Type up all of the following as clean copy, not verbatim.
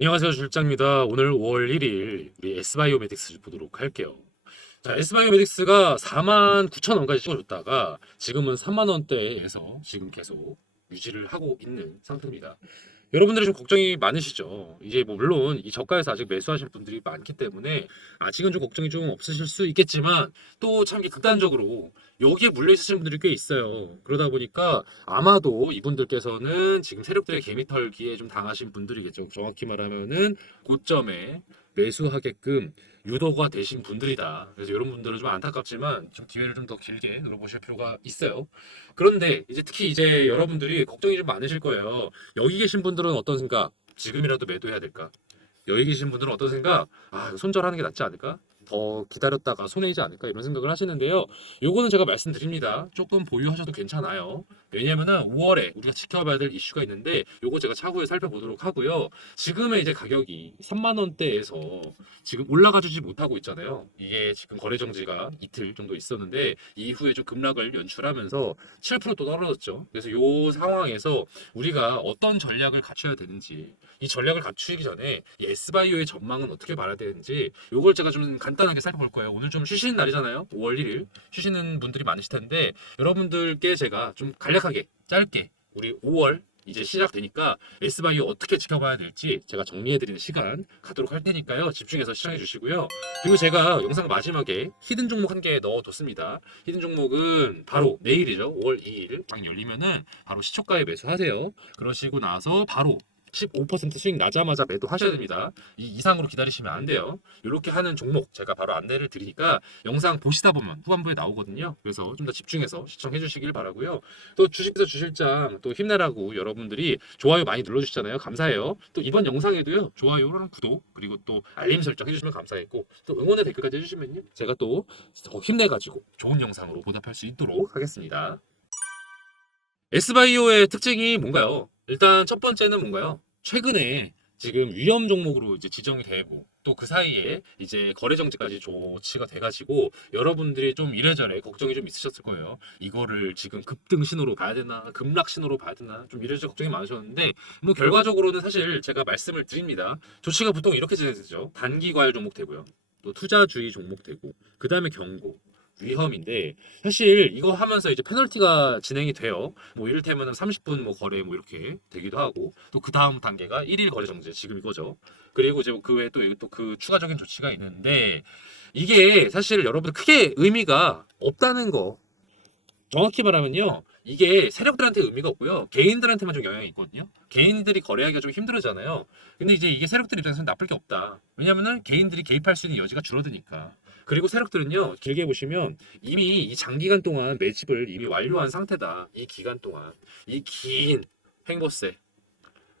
안녕하세요, 실장입니다. 오늘 5월 1일 우리 S바이오메딕스 보도록 할게요. 자, S바이오메딕스가 49,000원까지 찍어줬다가 지금은 3만 원대에서 지금 계속 유지를 하고 있는 상태입니다. 여러분들이 좀 걱정이 많으시죠? 이제 뭐 물론 이 저가에서 아직 매수하실 분들이 많기 때문에 아직은 좀 걱정이 좀 없으실 수 있겠지만 또 참 극단적으로 여기에 물려 있으신 분들이 꽤 있어요. 그러다 보니까 아마도 이분들께서는 지금 세력들의 개미털기에 좀 당하신 분들이겠죠. 정확히 말하면은 고점에 매수하게끔 유도가 되신 분들이다. 그래서 이런 분들은 좀 안타깝지만 좀 기회를 좀 더 길게 눌러보실 필요가 있어요. 그런데 이제 특히 이제 여러분들이 걱정이 좀 많으실 거예요. 여기 계신 분들은 어떤 생각? 지금이라도 매도해야 될까? 여기 계신 분들은 어떤 생각? 아, 이거 손절하는 게 낫지 않을까? 더 기다렸다가 손해이지 않을까? 이런 생각을 하시는데요. 요거는 제가 말씀드립니다. 조금 보유하셔도 괜찮아요. 왜냐면은 5월에 우리가 지켜봐야 될 이슈가 있는데 요거 제가 차후에 살펴보도록 하고요. 지금의 이제 가격이 3만 원대에서 지금 올라가 주지 못하고 있잖아요. 이게 지금 거래 정지가 이틀 정도 있었는데 이후에 좀 급락을 연출하면서 7%또 떨어졌죠. 그래서 요 상황에서 우리가 어떤 전략을 갖춰야 되는지, 이 전략을 갖추기 전에 이 S바이오의 전망은 어떻게 말해야 되는지 요걸 제가 좀 간단하게 살펴볼 거예요. 오늘 좀 쉬시는 날이잖아요. 5월 1일 쉬시는 분들이 많으실 텐데 여러분들께 제가 좀 간략하게 짧게 우리 5월 이제 시작되니까 S바이오 어떻게 지켜봐야 될지 제가 정리해드리는 시간 갖도록 할 테니까요. 집중해서 시청해 주시고요. 그리고 제가 영상 마지막에 히든 종목 한 개 넣어뒀습니다. 히든 종목은 바로 내일이죠. 5월 2일 장 열리면은 바로 시초가에 매수하세요. 그러시고 나서 바로 15% 수익 나자마자 매도하셔야 됩니다. 이 이상으로 기다리시면 안 돼요. 이렇게 하는 종목 제가 바로 안내를 드리니까 영상 보시다 보면 후반부에 나오거든요. 그래서 좀 더 집중해서 시청해 주시길 바라고요. 또 주식에서 주실장 또 힘내라고 여러분들이 좋아요 많이 눌러주시잖아요. 감사해요. 또 이번 영상에도요 좋아요랑 구독 그리고 또 알림 설정 해주시면 감사했고 또 응원의 댓글까지 해주시면요 제가 또 더 힘내가지고 좋은 영상으로 보답할 수 있도록 하겠습니다. S바이오의 특징이 뭔가요? 일단 첫 번째는 뭔가요? 최근에 지금 위험 종목으로 이제 지정이 되고 또 그 사이에 이제 거래 정지까지 조치가 돼가지고 여러분들이 좀 이래저래 걱정이 좀 있으셨을 거예요. 이거를 지금 급등 신호로 봐야 되나, 급락 신호로 봐야 되나 좀 이래저래 걱정이 많으셨는데 뭐 결과적으로는 사실 제가 말씀을 드립니다. 조치가 보통 이렇게 진행되죠. 단기 과열 종목 되고요. 또 투자주의 종목 되고 그 다음에 경고. 위험인데 사실 이거 하면서 이제 페널티가 진행이 돼요. 뭐 이를테면은 30분 뭐 거래 뭐 이렇게 되기도 하고 또 그 다음 단계가 1일 거래 정지 지금 이거죠. 그리고 이제 그 외에 또 그 추가적인 조치가 있는데 이게 사실 여러분들 크게 의미가 없다는 거. 정확히 말하면요. 이게 세력들한테 의미가 없고요. 개인들한테만 좀 영향이 있거든요. 개인들이 거래하기가 좀 힘들어잖아요. 근데 이제 이게 세력들 입장에서는 나쁠 게 없다. 왜냐면은 개인들이 개입할 수 있는 여지가 줄어드니까. 그리고 세력들은요, 길게 보시면 이미 이 장기간 동안 매집을 이미 완료한 상태다. 이 기간 동안. 이 긴 횡보세,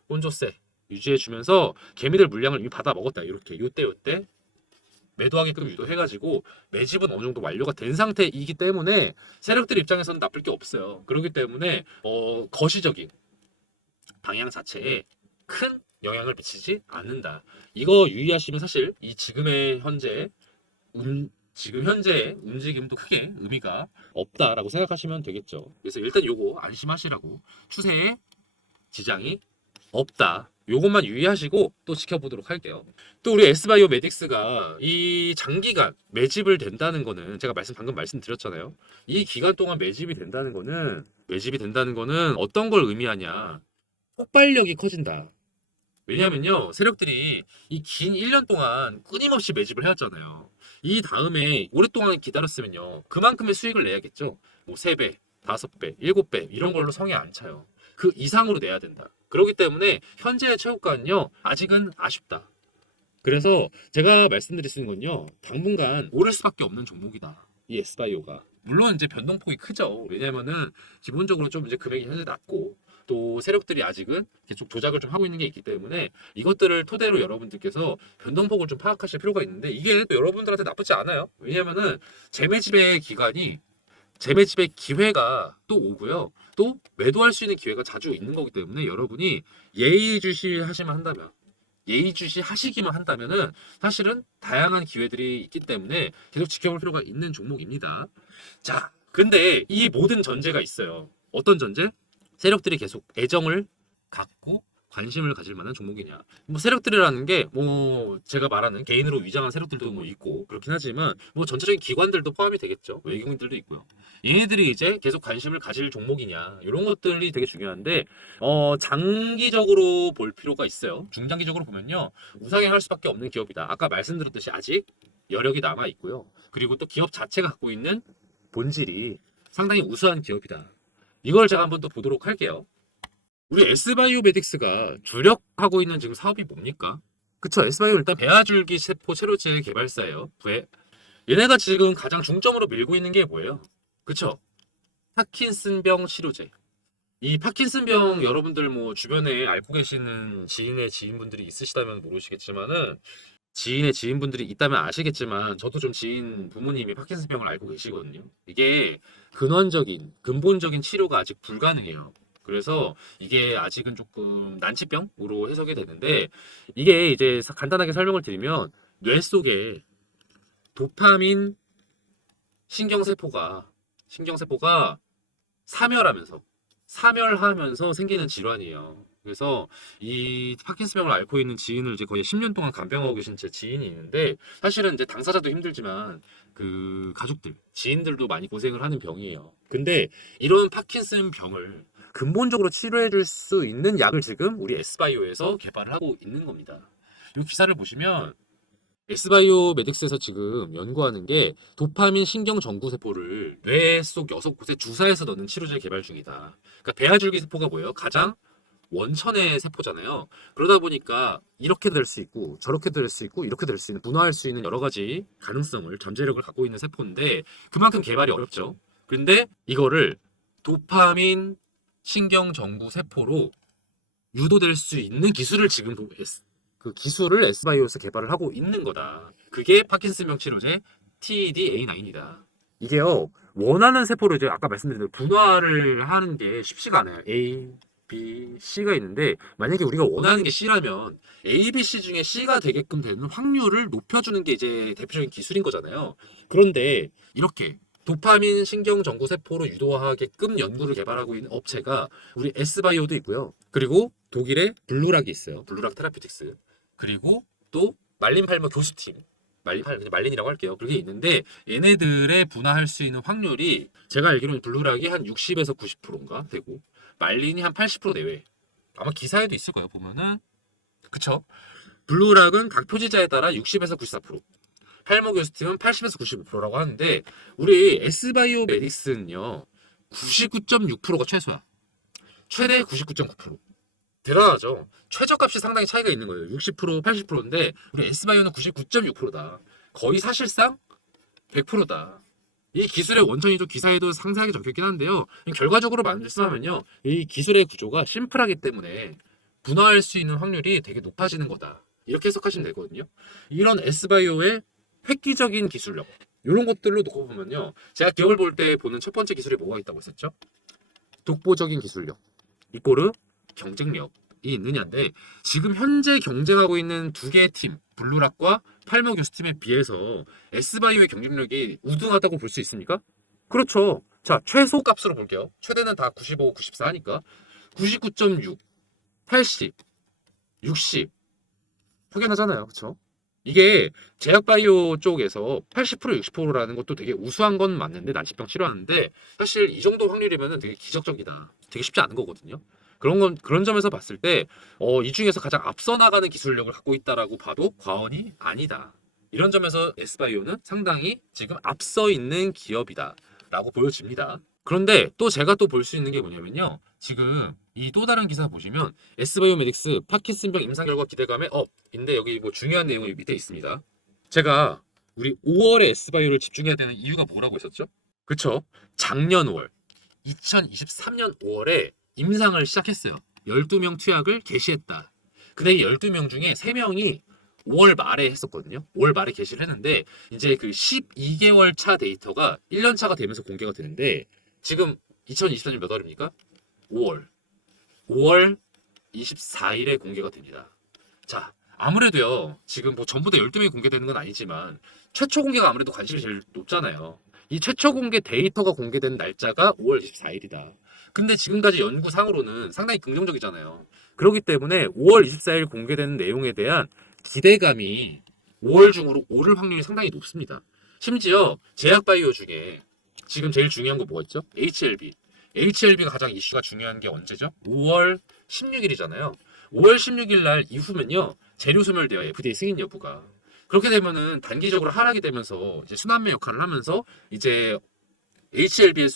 혼조세 유지해주면서 개미들 물량을 이미 받아 먹었다. 이렇게 요때 매도하게끔 유도해가지고 매집은 어느 정도 완료가 된 상태이기 때문에 세력들 입장에서는 나쁠 게 없어요. 그렇기 때문에 거시적인 방향 자체에 큰 영향을 미치지 않는다. 이거 유의하시면 사실 이 지금의 현재 지금 현재의 움직임도 크게 의미가 없다라고 생각하시면 되겠죠. 그래서 일단 요거 안심하시라고 추세에 지장이 없다. 요것만 유의하시고 또 지켜보도록 할게요. 또 우리 S바이오 메딕스가 이 장기간 매집을 된다는 거는 제가 방금 말씀드렸잖아요. 이 기간 동안 매집이 된다는 거는 어떤 걸 의미하냐? 폭발력이 커진다. 왜냐면요, 세력들이 이 긴 1년 동안 끊임없이 매집을 해왔잖아요. 이 다음에 오랫동안 기다렸으면요, 그만큼의 수익을 내야겠죠. 뭐 3배, 5배, 7배 이런 걸로 성에 안 차요. 그 이상으로 내야 된다. 그렇기 때문에 현재의 최고가는요, 아직은 아쉽다. 그래서 제가 말씀드릴 수 있는 건요, 당분간 오를 수밖에 없는 종목이다. 이 S바이오가. 물론 이제 변동폭이 크죠. 왜냐면은 기본적으로 좀 이제 금액이 현재 낮고 또 세력들이 아직은 계속 조작을 좀 하고 있는 게 있기 때문에 이것들을 토대로 여러분들께서 변동폭을 좀 파악하실 필요가 있는데 이게 또 여러분들한테 나쁘지 않아요. 왜냐면은 재매집의 기간이 재매집의 기회가 또 오고요. 또 매도할 수 있는 기회가 자주 있는 거기 때문에 여러분이 예의주시하시면 한다면 예의주시 하시기만 한다면은 사실은 다양한 기회들이 있기 때문에 계속 지켜볼 필요가 있는 종목입니다. 자, 근데 이 모든 전제가 있어요. 어떤 전제? 세력들이 계속 애정을 갖고 관심을 가질 만한 종목이냐. 뭐 세력들이라는 게 뭐 제가 말하는 개인으로 위장한 세력들도 뭐 있고 그렇긴 하지만 뭐 전체적인 기관들도 포함이 되겠죠. 외국인들도 있고요. 얘네들이 이제 계속 관심을 가질 종목이냐 이런 것들이 되게 중요한데 장기적으로 볼 필요가 있어요. 중장기적으로 보면요 우상향할 수밖에 없는 기업이다. 아까 말씀드렸듯이 아직 여력이 남아 있고요. 그리고 또 기업 자체가 갖고 있는 본질이 상당히 우수한 기업이다. 이걸 제가 한번 또 보도록 할게요. 우리 S바이오메딕스가 주력하고 있는 지금 사업이 뭡니까? 그쵸, S바이오 일단 배아줄기 세포 체로제 개발사예요. 얘네가 지금 가장 중점으로 밀고 있는 게 뭐예요? 그쵸? 파킨슨병 치료제. 이 파킨슨병 여러분들 뭐 주변에 알고 계시는 지인의 지인분들이 있으시다면 모르시겠지만은 지인의 지인분들이 있다면 아시겠지만 저도 좀 지인 부모님이 파킨슨병을 알고 계시거든요. 이게 근본적인 치료가 아직 불가능해요. 그래서 이게 아직은 조금 난치병으로 해석이 되는데 이게 이제 간단하게 설명을 드리면 뇌 속에 도파민 신경세포가 사멸하면서 생기는 질환이에요. 그래서 이 파킨슨병을 앓고 있는 지인을 이제 거의 10년 동안 간병하고 계신 제 지인이 있는데 사실은 이제 당사자도 힘들지만 그 가족들, 지인들도 많이 고생을 하는 병이에요. 근데 이런 파킨슨 병을 근본적으로 치료해 줄 수 있는 약을 지금 우리 S바이오에서 개발을 하고 있는 겁니다. 이 기사를 보시면 S바이오메딕스에서 지금 연구하는 게 도파민 신경 전구 세포를 뇌 속 6곳에 주사해서 넣는 치료제를 개발 중이다. 그러니까 배아줄기 세포가 뭐예요? 가장 원천의 세포잖아요. 그러다 보니까 이렇게 될 수 있고 저렇게 될 수 있고 이렇게 될 수 있는 분화할 수 있는 여러 가지 가능성을 잠재력을 갖고 있는 세포인데 그만큼 개발이 어렵죠. 그런데 이거를 도파민 신경 전구 세포로 유도될 수 있는 기술을 지금 그 기술을 S바이오에서 개발을 하고 있는 거다. 그게 파킨슨병 치료제 TED-A9이다. 이게요 원하는 세포를 이제 아까 말씀드린 대로 분화를 하는 게 쉽지가 않아요. A, B, C가 있는데 만약에 우리가 원하는 게 C라면 A, B, C 중에 C가 되게끔 되는 확률을 높여주는 게 이제 대표적인 기술인 거잖아요. 그런데 이렇게 도파민 신경 전구 세포로 유도하게끔 연구를 개발하고 있는 업체가 우리 S바이오도 있고요. 그리고 독일의 블루락이 있어요. 블루락 테라피틱스. 그리고 또 말린 팔머 교수팀. 말린이라고 할게요. 그게 있는데 얘네들의 분화할 수 있는 확률이 제가 알기로는 블루락이 한 60에서 90%인가 되고 말린이 한 80% 내외. 아마 기사에도 있을 거예요. 보면은 그쵸? 블루락은 각 표지자에 따라 60에서 94%. 팔모 교수팀은 80에서 95%라고 하는데 우리 S바이오메딕스는요 99.6%가 최소야. 최대 99.9%. 대단하죠. 최저값이 상당히 차이가 있는 거예요. 60%, 80%인데 우리 S바이오는 99.6%다. 거의 사실상 100%다. 이 기술의 원천이도 기사에도 상세하게 적혀있긴 한데요. 결과적으로 말씀하면요. 이 기술의 구조가 심플하기 때문에 분화할 수 있는 확률이 되게 높아지는 거다. 이렇게 해석하시면 되거든요. 이런 S바이오의 획기적인 기술력 이런 것들로 놓고 보면요. 제가 기업을 볼 때 보는 첫 번째 기술이 뭐가 있다고 했었죠? 독보적인 기술력 이꼬르 경쟁력이 있느냐인데 지금 현재 경쟁하고 있는 두 개의 팀 블루락과 팔머 교수팀에 비해서 S바이오의 경쟁력이 우등하다고 볼 수 있습니까? 그렇죠. 자 최소 값으로 볼게요. 최대는 다 95, 94 하니까 99.6, 80, 60 확연하잖아요. 그렇죠? 이게 제약바이오 쪽에서 80% 60%라는 것도 되게 우수한 건 맞는데 난치병 치료하는데 사실 이 정도 확률이면 되게 기적적이다. 되게 쉽지 않은 거거든요. 그런 점에서 봤을 때 이 중에서 가장 앞서 나가는 기술력을 갖고 있다라고 봐도 과언이 아니다. 이런 점에서 S바이오는 상당히 지금 앞서 있는 기업이다라고 보여집니다. 그런데 또 제가 또 볼 수 있는 게 뭐냐면요. 지금 이 또 다른 기사 보시면 S바이오메딕스 파킨슨병 임상 결과 기대감에 인데 여기 뭐 중요한 내용이 밑에 있습니다. 제가 우리 5월에 S바이오를 집중해야 되는 이유가 뭐라고 했었죠? 그쵸? 작년 5월 2023년 5월에 임상을 시작했어요. 12명 투약을 개시했다. 근데 이 12명 중에 3명이 5월 말에 했었거든요. 5월 말에 개시를 했는데 이제 그 12개월 차 데이터가 1년 차가 되면서 공개가 되는데 지금 2024년 몇 월입니까? 5월 24일에 공개가 됩니다. 자, 아무래도요. 지금 뭐 전부 다 12명이 공개되는 건 아니지만 최초 공개가 아무래도 관심이 제일 높잖아요. 이 최초 공개 데이터가 공개된 날짜가 5월 24일이다. 근데 지금까지 연구상으로는 상당히 긍정적이잖아요. 그렇기 때문에 5월 24일 공개되는 내용에 대한 기대감이 5월 중으로 오를 확률이 상당히 높습니다. 심지어 제약바이오 중에 지금 제일 중요한 거 뭐가 있죠? HLB. HLB가 가장 이슈가 중요한 게 언제죠? 5월 16일이잖아요. 5월 16일 날 이후면요. 재료 소멸돼요. FDA 승인 여부가. 그렇게 되면은 단기적으로 하락이 되면서 이제 순환매 역할을 하면서 이제 HLB에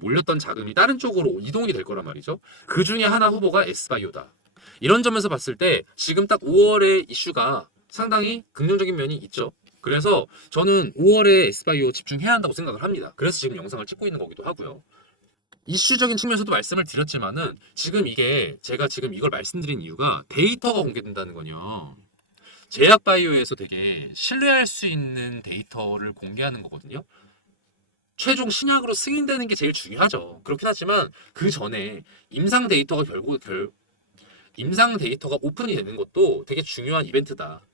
몰렸던 자금이 다른 쪽으로 이동이 될 거란 말이죠. 그 중에 하나 후보가 S바이오다. 이런 점에서 봤을 때 지금 딱 5월의 이슈가 상당히 긍정적인 면이 있죠. 그래서 저는 5월에 S바이오 집중해야 한다고 생각을 합니다. 그래서 지금 영상을 찍고 있는 거기도 하고요. 이슈적인 측면에서도 말씀을 드렸지만은 지금 제가 지금 이걸 말씀드린 이유가 데이터가 공개된다는 거요. 제약바이오에서 되게 신뢰할 수 있는 데이터를 공개하는 거거든요. 최종 신약으로 승인되는 게 제일 중요하죠. 그렇긴 하지만 그 전에 임상 데이터가 임상 데이터가 오픈이 되는 것도 되게 중요한 이벤트다.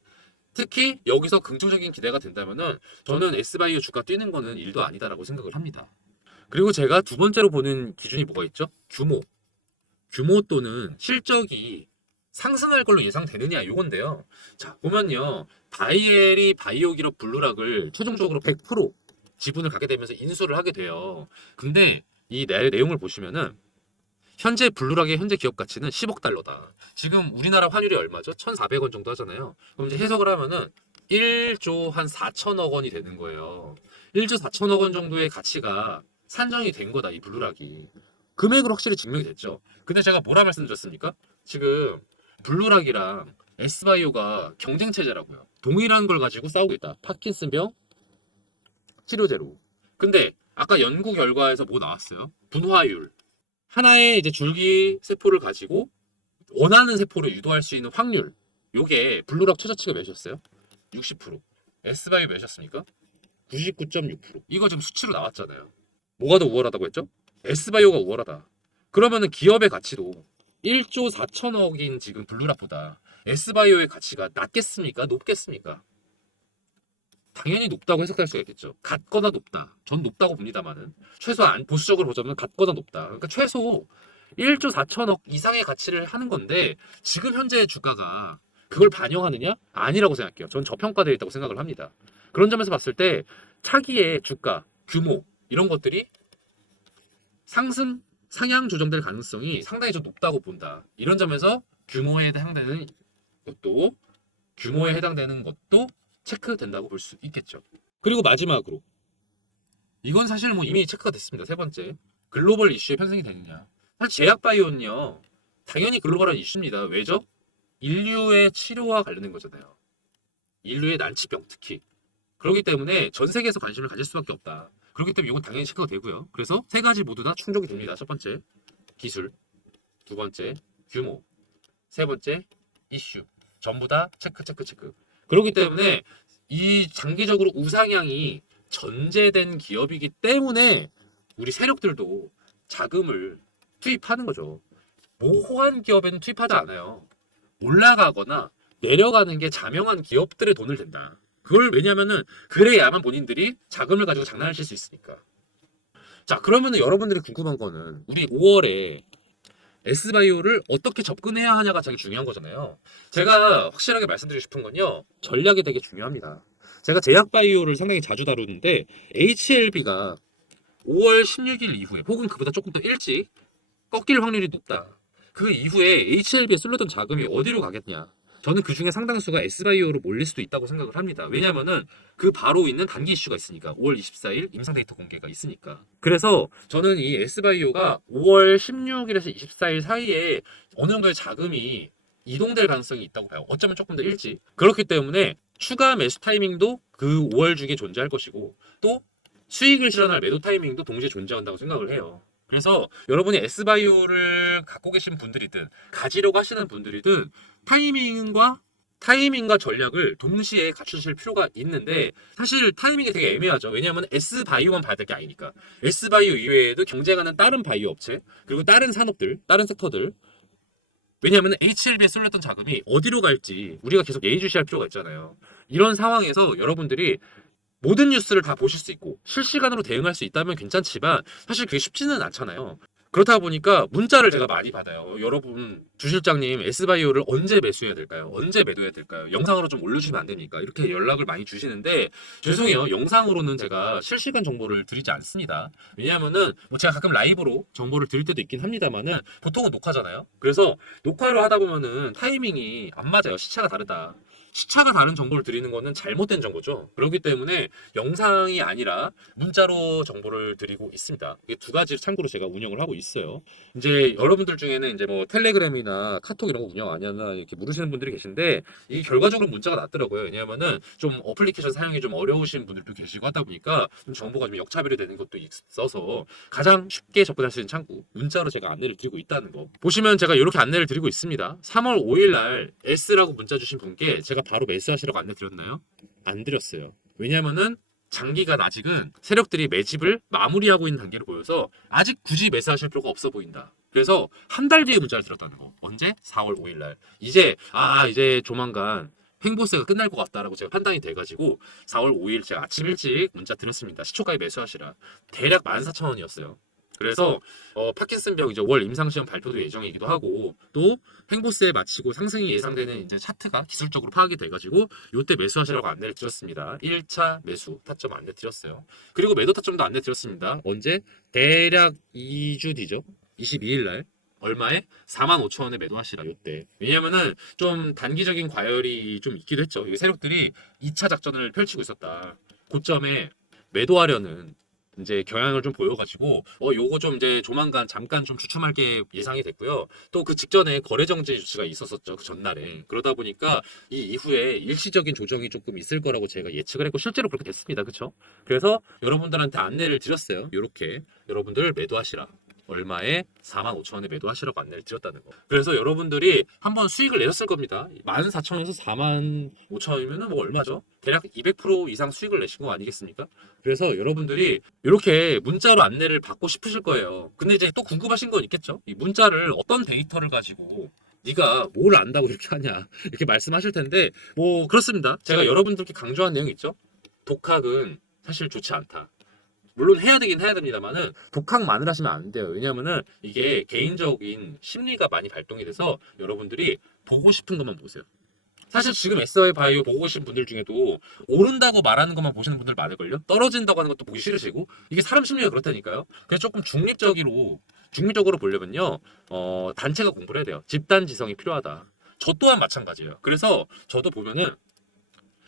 특히 여기서 긍정적인 기대가 된다면은 저는 S바이오 주가 뛰는 거는 일도 아니다라고 생각을 합니다. 그리고 제가 두 번째로 보는 기준이 뭐가 있죠? 규모 또는 실적이 상승할 걸로 예상되느냐 요건데요. 자, 보면요. 다이엘이 바이오기업 블루락을 최종적으로 100% 지분을 갖게 되면서 인수를 하게 돼요. 근데 이 내용을 보시면은 현재 블루락의 현재 기업 가치는 10억 달러다. 지금 우리나라 환율이 얼마죠? 1,400원 정도 하잖아요. 그럼 이제 해석을 하면은 1조 한 4천억 원이 되는 거예요. 1조 4천억 원 정도의 가치가 산정이 된 거다, 이 블루락이. 금액으로 확실히 증명이 됐죠. 근데 제가 뭐라 말씀드렸습니까? 지금 블루락이랑 S바이오가 경쟁 체제라고요. 동일한 걸 가지고 싸우고 있다. 파킨슨병 치료제로. 근데 아까 연구 결과에서 뭐 나왔어요? 분화율. 하나의 이제 줄기 세포를 가지고 원하는 세포를 유도할 수 있는 확률. 요게 블루락 최저치가 몇이었어요? 60%. S바이오 몇이었습니까? 99.6%. 이거 지금 수치로 나왔잖아요. 뭐가 더 우월하다고 했죠? S바이오가 우월하다. 그러면은 기업의 가치도 1조 4천억인 지금 블루락보다 S바이오의 가치가 낮겠습니까? 높겠습니까? 당연히 높다고 해석할 수가 있겠죠. 같거나 높다. 전 높다고 봅니다만은 최소한 보수적으로 보자면 같거나 높다. 그러니까 최소 1조 4천억 이상의 가치를 하는 건데 지금 현재의 주가가 그걸 반영하느냐? 아니라고 생각해요. 전 저평가되어 있다고 생각을 합니다. 그런 점에서 봤을 때 차기의 주가, 규모 이런 것들이 상향 조정될 가능성이 상당히 좀 높다고 본다. 이런 점에서 규모에 해당되는 것도 체크된다고 볼 수 있겠죠. 그리고 마지막으로 이건 사실 뭐 이미 체크가 됐습니다. 세 번째, 글로벌 이슈에 편승이 되느냐. 사실 제약바이오는요 당연히 글로벌한 이슈입니다. 왜죠? 인류의 치료와 관련된 거잖아요. 인류의 난치병 특히. 그렇기 때문에 전 세계에서 관심을 가질 수밖에 없다. 그렇기 때문에 이건 당연히 체크가 되고요. 그래서 세 가지 모두 다 충족이 됩니다. 첫 번째, 기술. 두 번째, 규모. 세 번째, 이슈. 전부 다 체크. 그렇기 때문에 이 장기적으로 우상향이 전제된 기업이기 때문에 우리 세력들도 자금을 투입하는 거죠. 모호한 기업에는 투입하지 않아요. 올라가거나 내려가는 게 자명한 기업들의 돈을 댄다. 그걸 왜냐면은 그래야만 본인들이 자금을 가지고 장난을 칠 수 있으니까. 자, 그러면은 여러분들이 궁금한 거는 우리 5월에 S바이오를 어떻게 접근해야 하냐가 되게 중요한 거잖아요. 제가 확실하게 말씀드리고 싶은 건요. 전략이 되게 중요합니다. 제가 제약바이오를 상당히 자주 다루는데 HLB가 5월 16일 이후에 혹은 그보다 조금 더 일찍 꺾일 확률이 높다. 그 이후에 HLB에 쏠렸던 자금이 어디로 가겠냐. 저는 그 중에 상당수가 S바이오로 몰릴 수도 있다고 생각을 합니다. 왜냐면은 그 바로 있는 단기 이슈가 있으니까. 5월 24일 임상 데이터 공개가 있으니까. 그래서 저는 이 S바이오가 5월 16일에서 24일 사이에 어느 정도의 자금이 이동될 가능성이 있다고 봐요. 어쩌면 조금 더 일찍. 그렇기 때문에 추가 매수 타이밍도 그 5월 중에 존재할 것이고 또 수익을 실현할 매도 타이밍도 동시에 존재한다고 생각을 해요. 그래서 여러분이 S바이오를 갖고 계신 분들이든 가지려고 하시는 분들이든 타이밍과 전략을 동시에 갖추실 필요가 있는데 사실 타이밍이 되게 애매하죠. 왜냐하면 S바이오만 봐야 될 게 아니니까. S바이오 이외에도 경쟁하는 다른 바이오 업체 그리고 다른 산업들, 다른 섹터들 왜냐하면 HLB에 쏠렸던 자금이 어디로 갈지 우리가 계속 예의주시할 필요가 있잖아요. 이런 상황에서 여러분들이 모든 뉴스를 다 보실 수 있고 실시간으로 대응할 수 있다면 괜찮지만 사실 그게 쉽지는 않잖아요. 그렇다 보니까 문자를 제가 많이 받아요. 여러분, 주실장님, S바이오를 언제 매수해야 될까요? 언제 매도해야 될까요? 영상으로 좀 올려주시면 안 됩니까? 이렇게 연락을 많이 주시는데, 죄송해요. 영상으로는 제가 실시간 정보를 드리지 않습니다. 왜냐하면은, 뭐 제가 가끔 라이브로 정보를 드릴 때도 있긴 합니다만은, 보통은 녹화잖아요. 그래서 녹화를 하다 보면은 타이밍이 안 맞아요. 시차가 다르다. 시차가 다른 정보를 드리는 거는 잘못된 정보죠. 그렇기 때문에 영상이 아니라 문자로 정보를 드리고 있습니다. 이게 두 가지 참고로 제가 운영을 하고 있어요. 이제 여러분들 중에는 이제 뭐 텔레그램이나 카톡 이런 거 운영 안 하나 이렇게 물으시는 분들이 계신데, 이게 결과적으로 문자가 낫더라고요. 왜냐하면은 좀 어플리케이션 사용이 좀 어려우신 분들도 계시고 하다 보니까 좀 정보가 좀 역차별이 되는 것도 있어서 가장 쉽게 접근할 수 있는 창구 문자로 제가 안내를 드리고 있다는 거. 보시면 제가 이렇게 안내를 드리고 있습니다. 3월 5일 날 S라고 문자 주신 분께 제가 바로 매수하시라고 안내 드렸나요? 안 드렸어요. 왜냐면은 장기간 아직은 세력들이 매집을 마무리하고 있는 단계로 보여서 아직 굳이 매수하실 필요가 없어 보인다. 그래서 한 달 뒤에 문자를 드렸다는 거. 언제? 4월 5일 날. 이제 조만간 횡보세가 끝날 것 같다라고 제가 판단이 돼가지고 4월 5일 제가 아침 일찍 문자 드렸습니다. 시초가에 매수하시라. 대략 14,000원이었어요. 그래서 파킨슨병 이제 월 임상시험 발표도 예정이기도 하고, 또 횡보세 마치고 상승이 예상되는 이제 차트가 기술적으로 파악이 돼가지고 요때 매수하시라고 안내를 드렸습니다. 1차 매수 타점 안내 드렸어요. 그리고 매도 타점도 안내 드렸습니다. 언제? 대략 2주 뒤죠. 22일 날. 얼마에? 45,000원에 매도하시라 요때. 왜냐면은 좀 단기적인 과열이 좀 있기도 했죠. 이게 세력들이 2차 작전을 펼치고 있었다. 고점에 매도하려는 이제 경향을 좀 보여가지고 요거 좀 이제 조만간 잠깐 좀 주춤할 게 예상이 됐고요. 또 그 직전에 거래 정지 조치가 있었었죠. 그 전날에. 그러다 보니까 이 이후에 일시적인 조정이 조금 있을 거라고 제가 예측을 했고 실제로 그렇게 됐습니다. 그렇죠? 그래서 여러분들한테 안내를 드렸어요. 이렇게 여러분들 매도하시라. 얼마에? 45,000원에 매도하시라고 안내를 드렸다는 거. 그래서 여러분들이 한번 수익을 내셨을 겁니다. 14,000원에서 45,000원이면 뭐 얼마죠? 대략 200% 이상 수익을 내신 거 아니겠습니까? 그래서 여러분들이 이렇게 문자로 안내를 받고 싶으실 거예요. 근데 이제 또 궁금하신 건 있겠죠? 이 문자를 어떤 데이터를 가지고 네가 뭘 안다고 이렇게 하냐 이렇게 말씀하실 텐데, 뭐 그렇습니다. 제가 여러분들께 강조한 내용이 있죠. 독학은 사실 좋지 않다. 물론 해야 되긴 해야 됩니다만은 독학만을 하시면 안 돼요. 왜냐면은 이게 개인적인 심리가 많이 발동이 돼서 여러분들이 보고 싶은 것만 보세요. 사실 지금 SI 바이오 보고 계신 분들 중에도 오른다고 말하는 것만 보시는 분들 많을걸요? 떨어진다고 하는 것도 보기 싫으시고, 이게 사람 심리가 그렇다니까요. 그래서 조금 중립적으로 보려면요, 단체가 공부를 해야 돼요. 집단 지성이 필요하다. 저 또한 마찬가지예요. 그래서 저도 보면은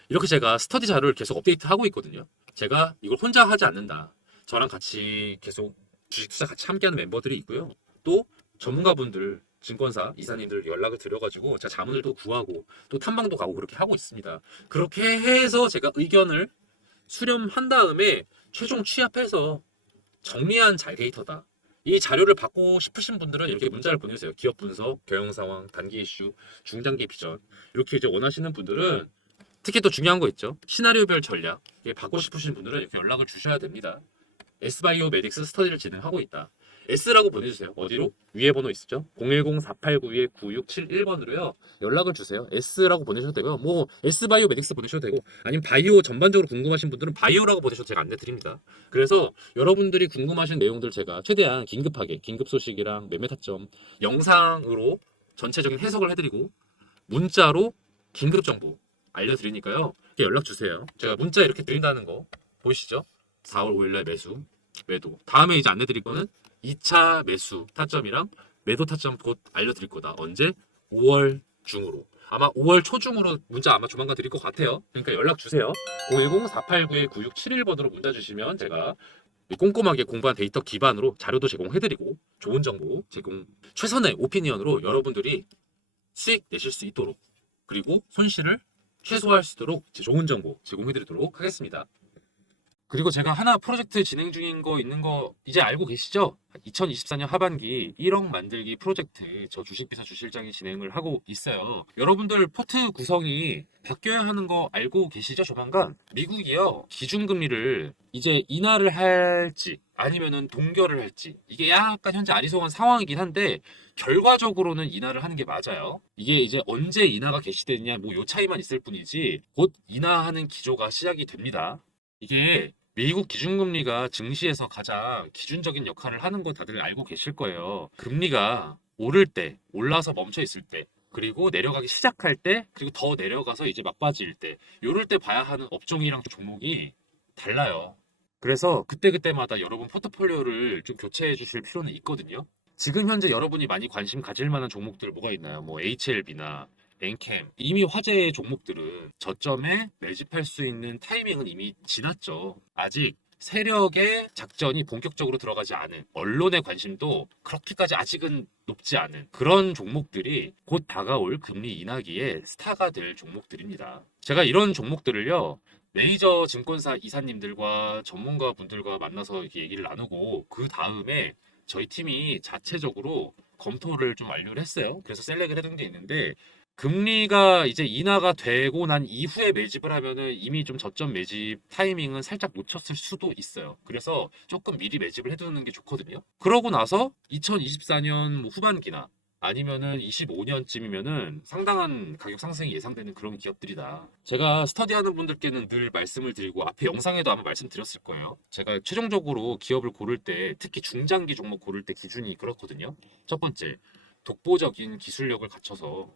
이렇게 제가 스터디 자료를 계속 업데이트하고 있거든요. 제가 이걸 혼자 하지 않는다. 저랑 같이 계속 주식 투자 같이 함께하는 멤버들이 있고요. 또 전문가분들, 증권사 이사님들 연락을 드려가지고 제가 자문을 또 구하고 또 탐방도 가고 그렇게 하고 있습니다. 그렇게 해서 제가 의견을 수렴한 다음에 최종 취합해서 정리한 데이터다. 이 자료를 받고 싶으신 분들은 이렇게 문자를 보내주세요. 기업 분석, 경영 상황, 단기 이슈, 중장기 비전. 이렇게 이제 원하시는 분들은 특히 또 중요한 거 있죠. 시나리오별 전략. 이게 받고 싶으신 분들은 이렇게 연락을 주셔야 됩니다. S바이오 메딕스 스터디를 진행하고 있다. S라고 보내주세요. 어디로? 위에 번호 있죠? 010-4892-9671번으로요. 연락을 주세요. S라고 보내셔도 되고요. 뭐 S바이오 메딕스 보내셔도 되고, 아니면 바이오 전반적으로 궁금하신 분들은 바이오라고 보내셔도 제가 안내 드립니다. 그래서 여러분들이 궁금하신 내용들 제가 최대한 긴급하게 긴급 소식이랑 매매 타점 영상으로 전체적인 해석을 해드리고 문자로 긴급 정보 알려드리니까요. 이렇게 연락 주세요. 제가 문자 이렇게 드린다는 거 보이시죠? 4월 5일날 매도. 다음에 이제 안내드릴 거는 2차 매수 타점이랑 매도 타점 곧 알려드릴 거다. 언제? 5월 중으로. 아마 5월 초중으로 문자 아마 조만간 드릴 것 같아요. 그러니까 연락 주세요. 010-489-9671번으로 문자 주시면 제가 꼼꼼하게 공부한 데이터 기반으로 자료도 제공해드리고 좋은 정보 제공, 최선의 오피니언으로 여러분들이 수익 내실 수 있도록, 그리고 손실을 최소화할 수 있도록 좋은 정보 제공해드리도록 하겠습니다. 그리고 제가 하나 프로젝트 진행 중인 거 있는 거 이제 알고 계시죠? 2024년 하반기 1억 만들기 프로젝트 저 주식비서 주실장이 진행을 하고 있어요. 여러분들 포트 구성이 바뀌어야 하는 거 알고 계시죠? 조만간 미국이요, 기준금리를 이제 인하를 할지 아니면은 동결을 할지, 이게 약간 현재 아리송한 상황이긴 한데 결과적으로는 인하를 하는 게 맞아요. 이게 이제 언제 인하가 개시되느냐 뭐 요 차이만 있을 뿐이지 곧 인하하는 기조가 시작이 됩니다. 이게 미국 기준금리가 증시에서 가장 기준적인 역할을 하는 거 다들 알고 계실 거예요. 금리가 오를 때, 올라서 멈춰 있을 때, 그리고 내려가기 시작할 때, 그리고 더 내려가서 이제 막바지일 때, 요럴 때 봐야 하는 업종이랑 종목이 달라요. 그래서 그때그때마다 여러분 포트폴리오를 좀 교체해 주실 필요는 있거든요. 지금 현재 여러분이 많이 관심 가질 만한 종목들 뭐가 있나요? 뭐 HLB나 엔캠 이미 화제의 종목들은 저점에 매집할 수 있는 타이밍은 이미 지났죠. 아직 세력의 작전이 본격적으로 들어가지 않은 언론의 관심도 그렇게까지 아직은 높지 않은 그런 종목들이 곧 다가올 금리 인하기에 스타가 될 종목들입니다. 제가 이런 종목들을요. 메이저 증권사 이사님들과 전문가 분들과 만나서 이렇게 얘기를 나누고 그 다음에 저희 팀이 자체적으로 검토를 좀 완료를 했어요. 그래서 셀렉을 해둔 게 있는데 금리가 이제 인하가 되고 난 이후에 매집을 하면은 이미 좀 저점 매집 타이밍은 살짝 놓쳤을 수도 있어요. 그래서 조금 미리 매집을 해두는 게 좋거든요. 그러고 나서 2024년 후반기나 아니면은 25년쯤이면은 상당한 가격 상승이 예상되는 그런 기업들이다. 제가 스터디하는 분들께는 늘 말씀을 드리고 앞에 영상에도 아마 말씀드렸을 거예요. 제가 최종적으로 기업을 고를 때 특히 중장기 종목 고를 때 기준이 그렇거든요. 첫 번째, 독보적인 기술력을 갖춰서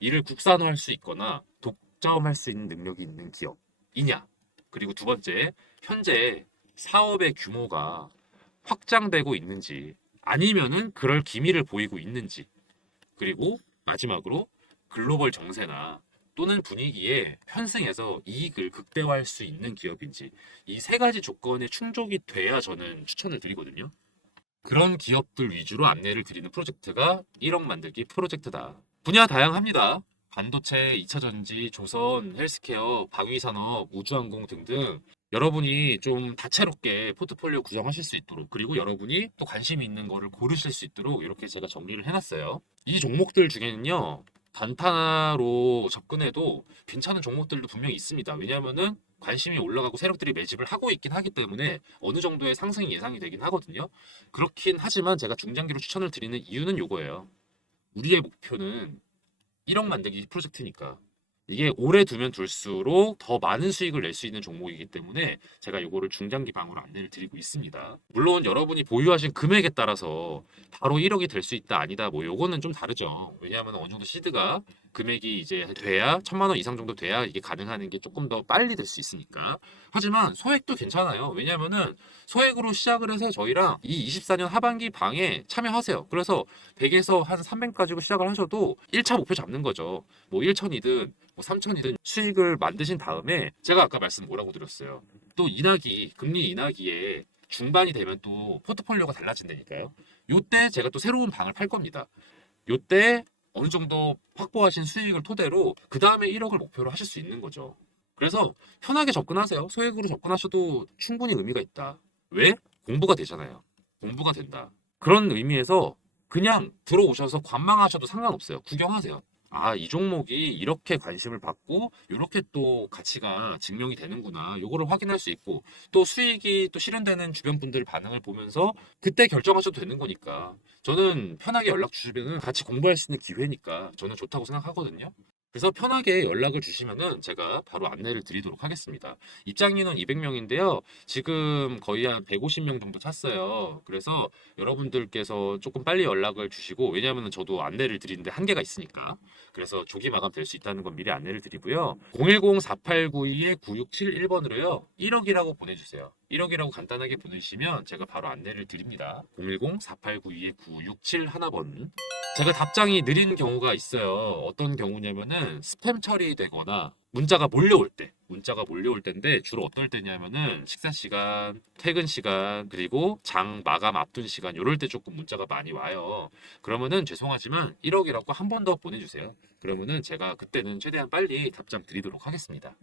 이를 국산화할 수 있거나 독점할 수 있는 능력이 있는 기업이냐. 그리고 두 번째, 현재 사업의 규모가 확장되고 있는지 아니면은 그럴 기미를 보이고 있는지. 그리고 마지막으로 글로벌 정세나 또는 분위기에 편승해서 이익을 극대화할 수 있는 기업인지 이 세 가지 조건에 충족이 돼야 저는 추천을 드리거든요. 그런 기업들 위주로 안내를 드리는 프로젝트가 1억 만들기 프로젝트다. 분야 다양합니다. 반도체, 2차전지, 조선, 헬스케어, 방위산업, 우주항공 등등 여러분이 좀 다채롭게 포트폴리오 구성하실 수 있도록 그리고 여러분이 또 관심 있는 거를 고르실 수 있도록 이렇게 제가 정리를 해놨어요. 이 종목들 중에는요. 단타로 접근해도 괜찮은 종목들도 분명히 있습니다. 왜냐하면은 관심이 올라가고 세력들이 매집을 하고 있긴 하기 때문에 어느 정도의 상승이 예상이 되긴 하거든요. 그렇긴 하지만 제가 중장기로 추천을 드리는 이유는 요거예요. 우리의 목표는 1억 만들기 프로젝트니까 이게 오래 두면 둘수록 더 많은 수익을 낼 수 있는 종목이기 때문에 제가 이거를 중장기 방으로 안내를 드리고 있습니다. 물론 여러분이 보유하신 금액에 따라서 바로 1억이 될 수 있다 아니다 뭐 요거는 좀 다르죠. 왜냐하면 어느 정도 시드가 금액이 이제 돼야 1,000만 원 이상 정도 돼야 이게 가능한 게 조금 더 빨리 될 수 있으니까. 하지만 소액도 괜찮아요. 왜냐하면은 소액으로 시작을 해서 저희랑 이 24년 하반기 방에 참여하세요. 그래서 100에서 한 300 가지고 시작을 하셔도 1차 목표 잡는 거죠. 뭐 1천이든 뭐 3천이든 수익을 만드신 다음에 제가 아까 말씀 뭐라고 드렸어요. 또 인하기, 금리 인하기에 중반이 되면 또 포트폴리오가 달라진다니까요. 요때 제가 또 새로운 방을 팔 겁니다. 요때 어느 정도 확보하신 수익을 토대로 그 다음에 1억을 목표로 하실 수 있는 거죠. 그래서 편하게 접근하세요. 소액으로 접근하셔도 충분히 의미가 있다. 왜? 공부가 되잖아요. 공부가 된다. 그런 의미에서 그냥 들어오셔서 관망하셔도 상관없어요. 구경하세요. 아, 이 종목이 이렇게 관심을 받고 이렇게 또 가치가 증명이 되는구나. 요거를 확인할 수 있고 또 수익이 또 실현되는 주변 분들 반응을 보면서 그때 결정하셔도 되는 거니까 저는 편하게 연락 주시면은 같이 공부할 수 있는 기회니까 저는 좋다고 생각하거든요. 그래서 편하게 연락을 주시면은 제가 바로 안내를 드리도록 하겠습니다. 입장 인원 200명인데요. 지금 거의 한 150명 정도 찼어요. 그래서 여러분들께서 조금 빨리 연락을 주시고 왜냐하면 저도 안내를 드리는데 한계가 있으니까 그래서 조기 마감 될 수 있다는 건 미리 안내를 드리고요. 010-4892-9671번으로요. 1억이라고 보내주세요. 1억이라고 간단하게 보내주시면 제가 바로 안내를 드립니다. 010-4892-9671번. 제가 답장이 느린 경우가 있어요. 어떤 경우냐면은 스팸 처리되거나 문자가 몰려올 때인데 주로 어떨 때냐면은 식사 시간, 퇴근 시간, 그리고 장 마감 앞둔 시간 요럴 때 조금 문자가 많이 와요. 그러면은 죄송하지만 1억이라고 한 번 더 보내주세요. 그러면은 제가 그때는 최대한 빨리 답장 드리도록 하겠습니다.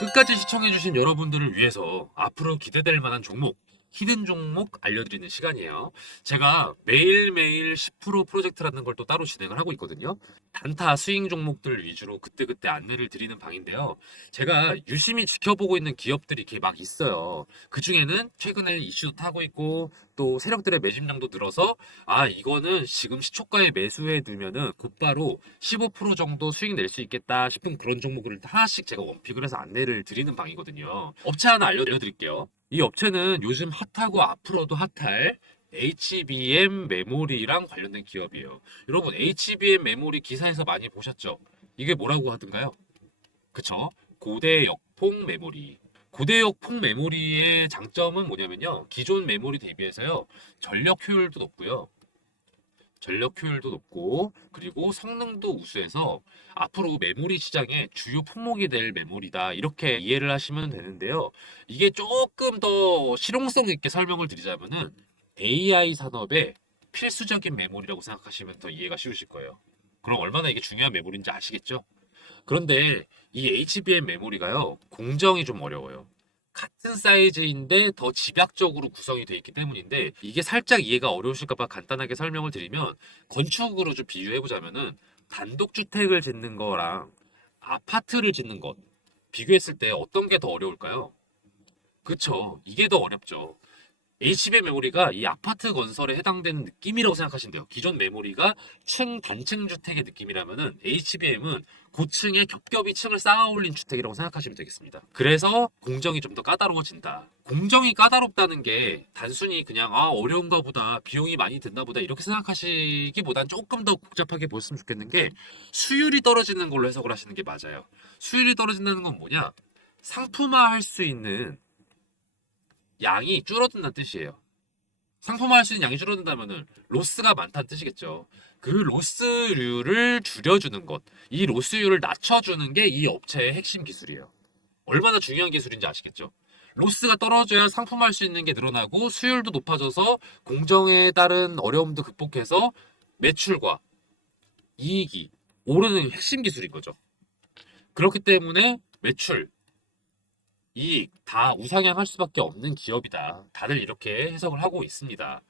끝까지 시청해주신 여러분들을 위해서 앞으로 기대될 만한 종목, 히든 종목 알려드리는 시간이에요. 제가 매일매일 10% 프로젝트라는 걸 또 따로 진행을 하고 있거든요. 단타 스윙 종목들 위주로 그때그때 안내를 드리는 방인데요. 제가 유심히 지켜보고 있는 기업들이 이렇게 막 있어요. 그 중에는 최근에 이슈도 타고 있고 또 세력들의 매집량도 늘어서 아 이거는 지금 시초가에 매수해 두면은 곧바로 15% 정도 수익 낼 수 있겠다 싶은 그런 종목을 하나씩 제가 원픽을 해서 안내를 드리는 방이거든요. 업체 하나 알려드릴게요. 이 업체는 요즘 핫하고 앞으로도 핫할 HBM 메모리랑 관련된 기업이에요. 여러분 HBM 메모리 기사에서 많이 보셨죠? 이게 뭐라고 하던가요? 그쵸? 고대 역폭 메모리. 고대 역폭 메모리의 장점은 뭐냐면요. 기존 메모리 대비해서요. 전력 효율도 높고요. 전력 효율도 높고 그리고 성능도 우수해서 앞으로 메모리 시장의 주요 품목이 될 메모리다 이렇게 이해를 하시면 되는데요. 이게 조금 더 실용성 있게 설명을 드리자면은 AI 산업의 필수적인 메모리라고 생각하시면 더 이해가 쉬우실 거예요. 그럼 얼마나 이게 중요한 메모리인지 아시겠죠? 그런데 이 HBM 메모리가요, 공정이 좀 어려워요. 같은 사이즈인데 더 집약적으로 구성이 되어 있기 때문인데 이게 살짝 이해가 어려우실까봐 간단하게 설명을 드리면 건축으로 좀 비유해 보자면은 단독주택을 짓는 거랑 아파트를 짓는 것 비교했을 때 어떤 게 더 어려울까요? 그쵸. 이게 더 어렵죠. HBM 메모리가 이 아파트 건설에 해당되는 느낌이라고 생각하시면 돼요. 기존 메모리가 단층 주택의 느낌이라면은 HBM은 고층에 겹겹이 층을 쌓아 올린 주택이라고 생각하시면 되겠습니다. 그래서 공정이 좀 더 까다로워진다. 공정이 까다롭다는 게 단순히 그냥 아 어려운가 보다 비용이 많이 든다 보다 이렇게 생각하시기보단 조금 더 복잡하게 보셨으면 좋겠는 게 수율이 떨어지는 걸로 해석을 하시는 게 맞아요. 수율이 떨어진다는 건 뭐냐? 상품화할 수 있는 양이 줄어든다는 뜻이에요. 상품화할 수 있는 양이 줄어든다면은 로스가 많다는 뜻이겠죠. 그 로스율을 줄여주는 것, 이 로스율을 낮춰주는 게 이 업체의 핵심 기술이에요. 얼마나 중요한 기술인지 아시겠죠? 로스가 떨어져야 상품화할 수 있는 게 늘어나고 수율도 높아져서 공정에 따른 어려움도 극복해서 매출과 이익이 오르는 핵심 기술인 거죠. 그렇기 때문에 매출, 이익 다 우상향할 수밖에 없는 기업이다. 다들 이렇게 해석을 하고 있습니다.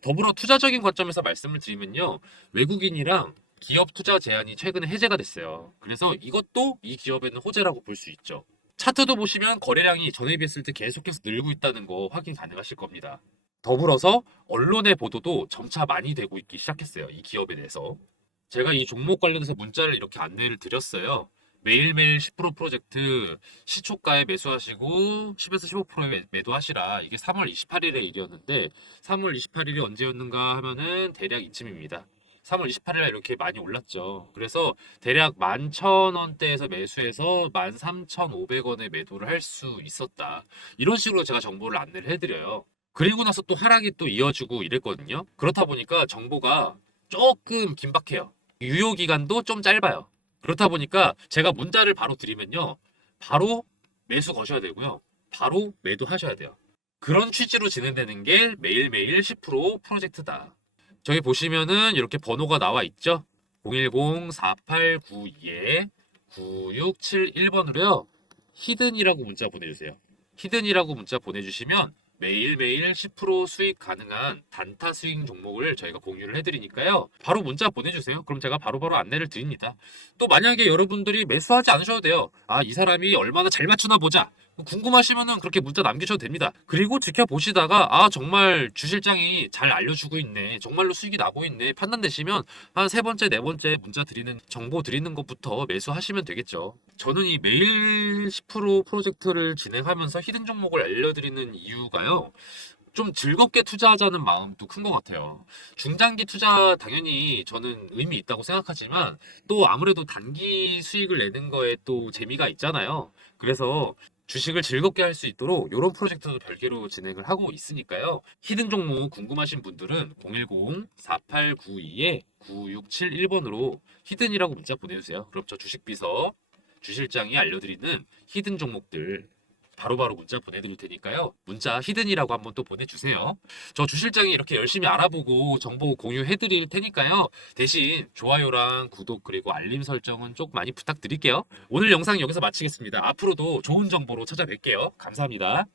더불어 투자적인 관점에서 말씀을 드리면요. 외국인이랑 기업 투자 제한이 최근에 해제가 됐어요. 그래서 이것도 이 기업에는 호재라고 볼 수 있죠. 차트도 보시면 거래량이 전에 비했을 때 계속해서 늘고 있다는 거 확인 가능하실 겁니다. 더불어서 언론의 보도도 점차 많이 되고 있기 시작했어요. 이 기업에 대해서. 제가 이 종목 관련해서 문자를 이렇게 안내를 드렸어요. 매일매일 10% 프로젝트 시초가에 매수하시고 10에서 15%에 매도하시라. 이게 3월 28일의 일이었는데 3월 28일이 언제였는가 하면은 대략 이쯤입니다. 3월 28일에 이렇게 많이 올랐죠. 그래서 대략 11,000원대에서 매수해서 13,500원에 매도를 할 수 있었다. 이런 식으로 제가 정보를 안내를 해드려요. 그리고 나서 또 하락이 또 이어지고 이랬거든요. 그렇다 보니까 정보가 조금 긴박해요. 유효 기간도 좀 짧아요. 그렇다 보니까 제가 문자를 바로 드리면요. 바로 매수 거셔야 되고요. 바로 매도하셔야 돼요. 그런 취지로 진행되는 게 매일매일 10% 프로젝트다. 저기 보시면은 이렇게 번호가 나와 있죠. 010-4892-9671번으로요. 히든이라고 문자 보내주세요. 히든이라고 문자 보내주시면 매일매일 10% 수익 가능한 단타 스윙 종목을 저희가 공유를 해드리니까요. 바로 문자 보내주세요. 그럼 제가 바로바로 안내를 드립니다. 또 만약에 여러분들이 매수하지 않으셔도 돼요. 아, 이 사람이 얼마나 잘 맞추나 보자. 궁금하시면은 그렇게 문자 남기셔도 됩니다. 그리고 지켜보시다가 아 정말 주실장이 잘 알려주고 있네. 정말로 수익이 나고 있네. 판단되시면 한 세 번째, 네 번째 문자 드리는 정보 드리는 것부터 매수하시면 되겠죠. 저는 이 매일 10% 프로젝트를 진행하면서 히든 종목을 알려드리는 이유가요. 좀 즐겁게 투자하자는 마음도 큰 것 같아요. 중장기 투자 당연히 저는 의미 있다고 생각하지만 또 아무래도 단기 수익을 내는 거에 또 재미가 있잖아요. 그래서 주식을 즐겁게 할 수 있도록 이런 프로젝트도 별개로 진행을 하고 있으니까요. 히든 종목 궁금하신 분들은 010-4892-9671번으로 히든이라고 문자 보내주세요. 그럼 저 주식비서 주실장이 알려드리는 히든 종목들 바로바로 문자 보내드릴 테니까요. 문자 히든이라고 한번 또 보내주세요. 저 주실장이 이렇게 열심히 알아보고 정보 공유해드릴 테니까요. 대신 좋아요랑 구독 그리고 알림 설정은 좀 많이 부탁드릴게요. 오늘 영상 여기서 마치겠습니다. 앞으로도 좋은 정보로 찾아뵐게요. 감사합니다.